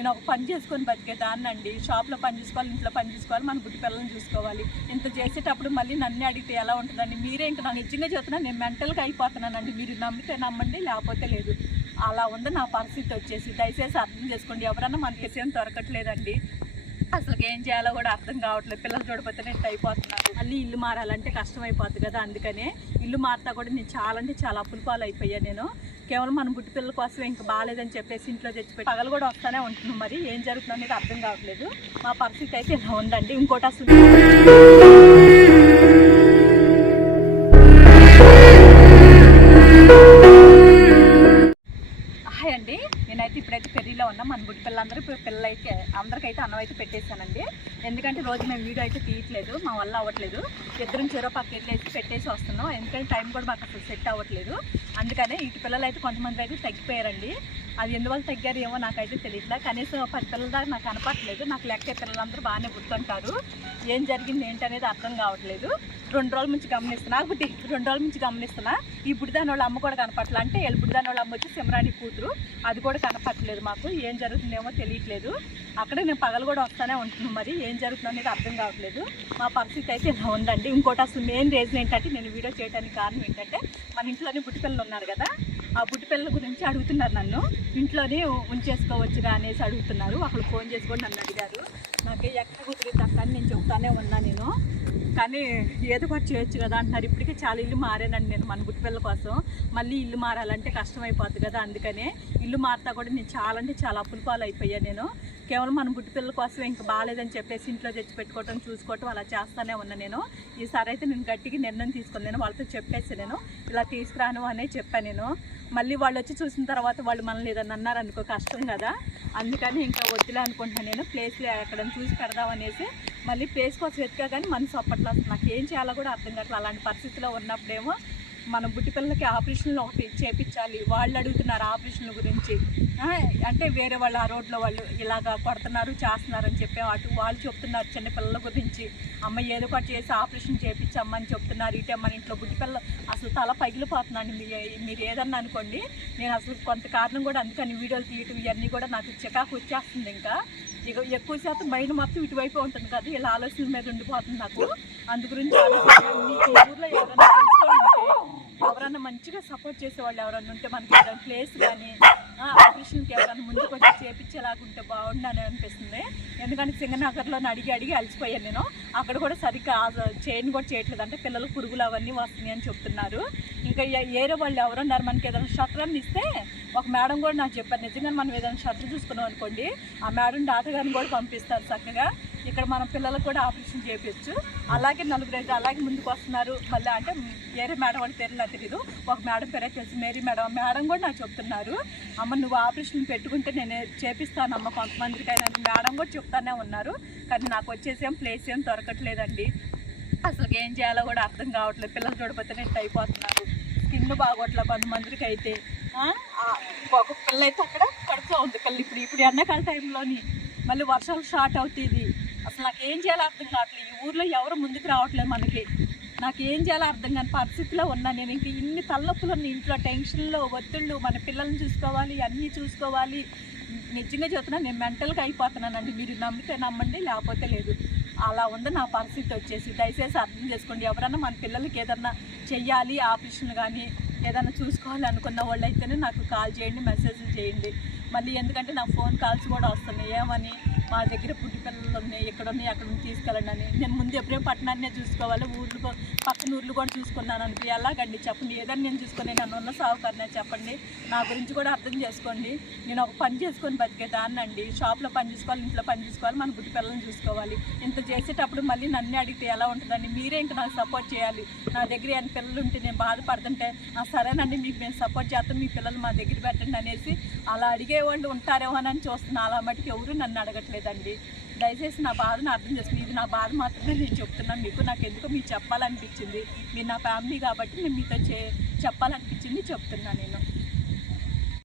నేను ఒక పని చేసుకొని బతికేదాన్నండి. షాప్లో పని చేసుకోవాలి, ఇంట్లో పని చేసుకోవాలి, మన బుట్టి పిల్లల్ని చూసుకోవాలి. ఇంత చేసేటప్పుడు మళ్ళీ నన్ను అడిగితే ఎలా ఉంటుందండి? మీరే ఇంకా నాకు నిజంగా చెప్తున్నా, నేను మెంటల్గా అయిపోతున్నానండి. మీరు నమ్మితే నమ్మండి, లేకపోతే లేదు. అలా ఉంది నా పరిస్థితి వచ్చేసి. దయచేసి అర్థం చేసుకోండి. ఎవరన్నా మనకి విషయం దొరకట్లేదండి. అసలు ఏం చేయాలో కూడా అర్థం కావట్లేదు. పిల్లలు చూడకపోతే నేను అయిపోతున్నాను. మళ్ళీ ఇల్లు మారాలంటే కష్టం అయిపోతుంది కదా. అందుకనే ఇల్లు మారుతా కూడా నేను చాలా అంటే చాలా అప్పుల పాలు అయిపోయా. నేను కేవలం మన బుట్టి పిల్లల కోసం ఇంకా బాగాలేదని చెప్పేసి ఇంట్లో తెచ్చిపెట్టి పగలు కూడా వస్తానే ఉంటున్నాం. మరి ఏం జరుగుతుంది అనేది అర్థం కావట్లేదు. మా పరిస్థితి అయితే ఇలా ఉందండి. ఇంకోటి అసలు అండి, నేనైతే ఇప్పుడైతే పెళ్ళిలో ఉన్నా. మన బుట్టి పిల్లలందరూ పిల్లలైతే అందరికైతే అన్నం అయితే పెట్టేశానండి. ఎందుకంటే రోజు మేము వీడియో అయితే తీయట్లేదు, మా వల్ల అవ్వట్లేదు. ఇద్దరం చెరో పక్క వెళ్ళేసి పెట్టేసి వస్తున్నాం. ఎందుకంటే టైం కూడా మాకు అసలు సెట్ అవ్వట్లేదు. అందుకనే ఇటు పిల్లలు అయితే కొంతమంది అయితే తగ్గిపోయారండి. అది ఎందువల్ల తగ్గారు ఏమో నాకైతే తెలియట్లేదు. కనీసం 10 పిల్లల దాకా నాకు కనపట్లేదు. నాకు లెక్క పిల్లలందరూ బాగానే గుర్తుంటారు. ఏం జరిగింది ఏంటనేది అర్థం కావట్లేదు. 2 రోజుల నుంచి గమనిస్తున్నా. బుట్టి 2 రోజుల నుంచి గమనిస్తున్నా. ఈ బుడిదాని వాళ్ళ అమ్మ కూడా కనపట్లేదు. అంటే వీళ్ళు బుడిదాని వాళ్ళ అమ్మ వచ్చి సిమరాని కూతురు, అది కూడా కనపట్లేదు. మాకు ఏం జరుగుతుందేమో తెలియట్లేదు. అక్కడే నేను పగలు కూడా వస్తానే ఉంటున్నాను. మరి ఏం జరుగుతుందో అనేది అర్థం కావట్లేదు. మా పరిస్థితి అయితే ఇలా ఉందండి. ఇంకోటి అసలు మెయిన్ రీజన్ ఏంటంటే నేను వీడియో చేయడానికి కారణం ఏంటంటే మన ఇంట్లోనే బుట్టి పిల్లలు ఉన్నారు కదా. ఆ బుట్టి పిల్లల గురించి అడుగుతున్నారు నన్ను. ఇంట్లోనే ఉంచేసుకోవచ్చుగా అనేసి అడుగుతున్నారు. అక్కడ ఫోన్ చేసి కూడా నన్ను అడిగారు. నాకు ఎక్కడ కుదిరింది అక్కడ నేను చెప్తానే ఉన్నా నేను. కానీ ఏదో ఒకటి చేయొచ్చు కదా అంటున్నారు. ఇప్పటికే చాలా ఇల్లు మారానండి నేను మన బుట్టి పిల్లల కోసం. మళ్ళీ ఇల్లు మారాలంటే కష్టమైపోతుంది కదా. అందుకనే ఇల్లు మారుతా కూడా నేను చాలా అంటే చాలా అప్పుల పాలు అయిపోయా. నేను కేవలం మన బుట్టి పిల్లల కోసం ఇంకా బాగాలేదని చెప్పేసి ఇంట్లో తెచ్చి పెట్టుకోవటం చూసుకోవటం అలా చేస్తానే ఉన్నా నేను. ఈసారి అయితే నేను గట్టిగా నిర్ణయం తీసుకుని నేను వాళ్ళతో చెప్పేసి నేను ఇలా తీసుకురాను అనే చెప్పాను నేను. మళ్ళీ వాళ్ళు వచ్చి చూసిన తర్వాత వాళ్ళు మనల్ని ఏదన్నా అన్నారనుకో కష్టం కదా. అందుకని ఇంకా వద్దులే అనుకుంటున్నాను నేను. ప్లేస్ ఎక్కడ చూసి పెడదామనేసి మళ్ళీ ప్లేస్ కోసం వెతికా కానీ మనసు అప్పట్లో నాకు ఏం చేయాలో కూడా అర్థం కావట్లేదు. అలాంటి పరిస్థితిలో ఉన్నప్పుడేమో మన బుట్టి పిల్లలకి ఆపరేషన్లు ఒకటి చేపించాలి. వాళ్ళు అడుగుతున్నారు ఆపరేషన్ల గురించి. అంటే వేరే వాళ్ళు ఆ రోడ్లో వాళ్ళు ఇలాగా కొడుతున్నారు చేస్తున్నారు అని చెప్పేవాటు వాళ్ళు చెప్తున్నారు చిన్న పిల్లల గురించి. అమ్మ ఏదో ఒకటి చేసి ఆపరేషన్ చేయించమ్మని చెప్తున్నారు. ఇటే మన ఇంట్లో బుట్టి పిల్లలు అసలు తల పగిలిపోతున్నాను. మీరు ఏదన్నా అనుకోండి. నేను అసలు కొంత కారణం కూడా అందుకని వీడియోలు తీయటం ఇవన్నీ కూడా నాకు చికాకు వచ్చేస్తుంది. ఇంకా ఎక్కువ శాతం మైండ్ మొత్తం ఇటువైపు ఉంటుంది కదా. ఇలా ఆలోచనల మీద ఉండిపోతుంది నాకు. అందు గురించి మీకు ఊర్లో ఎవరన్నా మంచిగా సపోర్ట్ చేసేవాళ్ళు ఎవరన్నా ఉంటే మనకి ఏదైనా ప్లేస్ కానీ ఆపరేషన్కి ఎవరైనా ముందుకు వచ్చి చేపించేలాగుంటే బాగుండని అనిపిస్తుంది. ఎందుకంటే సింగనగర్లో అడిగి అలసిపోయాను నేను. అక్కడ కూడా సరిగ్గా చైన్ కూడా చేయట్లేదు. అంటే పిల్లలకు పురుగులు అవన్నీ వస్తున్నాయి అని చెప్తున్నారు. ఇంకా ఏరే వాళ్ళు ఎవరున్నారు మనకి ఏదైనా షట్రన్ని ఇస్తే ఒక మేడం కూడా నాకు చెప్పారు. నిజంగా మనం ఏదైనా షట్టర్ చూసుకున్నాం అనుకోండి, ఆ మేడం డాక్టర్ గారిని కూడా పంపిస్తారు చక్కగా. ఇక్కడ మనం పిల్లలకు కూడా ఆపరేషన్ చేయవచ్చు. అలాగే 4 అయితే అలాగే ముందుకు వస్తున్నారు. మళ్ళీ అంటే వేరే మేడం వాళ్ళ పేరు నాకు తెలియదు. ఒక మేడం పేరే తెలిసి మేరీ మేడం కూడా నాకు చెప్తున్నారు. అమ్మ నువ్వు ఆపరేషన్ పెట్టుకుంటే నేను చేపిస్తానమ్మ కొంతమందికైనా మేడం కూడా చెప్తానే ఉన్నారు. కానీ నాకు వచ్చేసేం ప్లేస్ ఏం దొరకట్లేదండి. అసలు ఏం చేయాలో కూడా అర్థం కావట్లేదు. పిల్లలు చూడకపోతే నేను అయిపోతున్నారు. స్కిన్ బాగోట్లేదు కొంతమందికి అయితే. ఒక పిల్ల అయితే అక్కడ కడుపుతూ ఉంది పిల్లలు. ఇప్పుడు ఎండాకాల టైంలోని మళ్ళీ వర్షాలు స్టార్ట్ అవుతుంది. అసలు నాకు ఏం చేయాలో అర్థం కావట్లేదు. ఈ ఊర్లో ఎవరు ముందుకు రావట్లేదు మనకి. నాకు ఏం చేయాలో అర్థం కాని పరిస్థితిలో ఉన్నా నేను. ఇంక ఇన్ని తలనొప్పులు ఉన్నాయి ఇంట్లో, టెన్షన్లో, ఒత్తిళ్ళు, మన పిల్లల్ని చూసుకోవాలి, అన్నీ చూసుకోవాలి. నిజంగా చెప్తున్నా నేను మెంటల్గా అయిపోతున్నానండి. మీరు నమ్మితే నమ్మండి, లేకపోతే లేదు. అలా ఉంది నా పరిస్థితి వచ్చేసి. దయచేసి అర్థం చేసుకోండి. ఎవరన్నా మన పిల్లలకి ఏదన్నా చెయ్యాలి ఆపరేషన్ కానీ ఏదైనా చూసుకోవాలి అనుకున్న వాళ్ళు అయితేనే నాకు కాల్ చేయండి, మెసేజ్లు చేయండి. మళ్ళీ ఎందుకంటే నా ఫోన్ కాల్స్ కూడా వస్తున్నాయి. ఏమని మా దగ్గర పుట్టి పిల్లలు ఉన్నాయి, ఇక్కడ ఉన్నాయి, అక్కడ తీసుకెళ్ళండి అని. నేను ముందు ఎప్పుడేం పట్టణాన్నే చూసుకోవాలి, పక్కన ఊర్లు కూడా చూసుకున్నాను అనుకో. ఎలాగండి చెప్పండి. ఏదైనా నేను చూసుకొని నన్ను ఉన్న సాగుకారనే చెప్పండి. నా గురించి కూడా అర్థం చేసుకోండి. నేను ఒక పని చేసుకొని బతికేదాన్నండి. షాప్లో పని చేసుకోవాలి, ఇంట్లో పని చేసుకోవాలి, మన బుట్టి పిల్లల్ని చూసుకోవాలి. ఇంత చేసేటప్పుడు మళ్ళీ నన్ను అడిగితే ఎలా ఉంటుందండి? మీరే ఇంకా నాకు సపోర్ట్ చేయాలి. నా దగ్గర ఏమైనా పిల్లలు ఉంటే నేను బాధపడుతుంటే సరేనండి మీకు మేము సపోర్ట్ చేస్తాం, మీ పిల్లలు మా దగ్గర పెట్టండి అనేసి అలా అడిగేవాళ్ళు ఉంటారేమో అని చూస్తున్నా. అలా మటుకు ఎవరు నన్ను అడగట్లేదండి. దయచేసి నా బాధను అర్థం చేసుకుని ఇది నా బాధ మాత్రమే నేను చెప్తున్నాను మీకు. నాకు ఎందుకో మీకు చెప్పాలనిపించింది. మీరు నా ఫ్యామిలీ కాబట్టి నేను మీతో చెప్పాలనిపించింది చెప్తున్నాను నేను.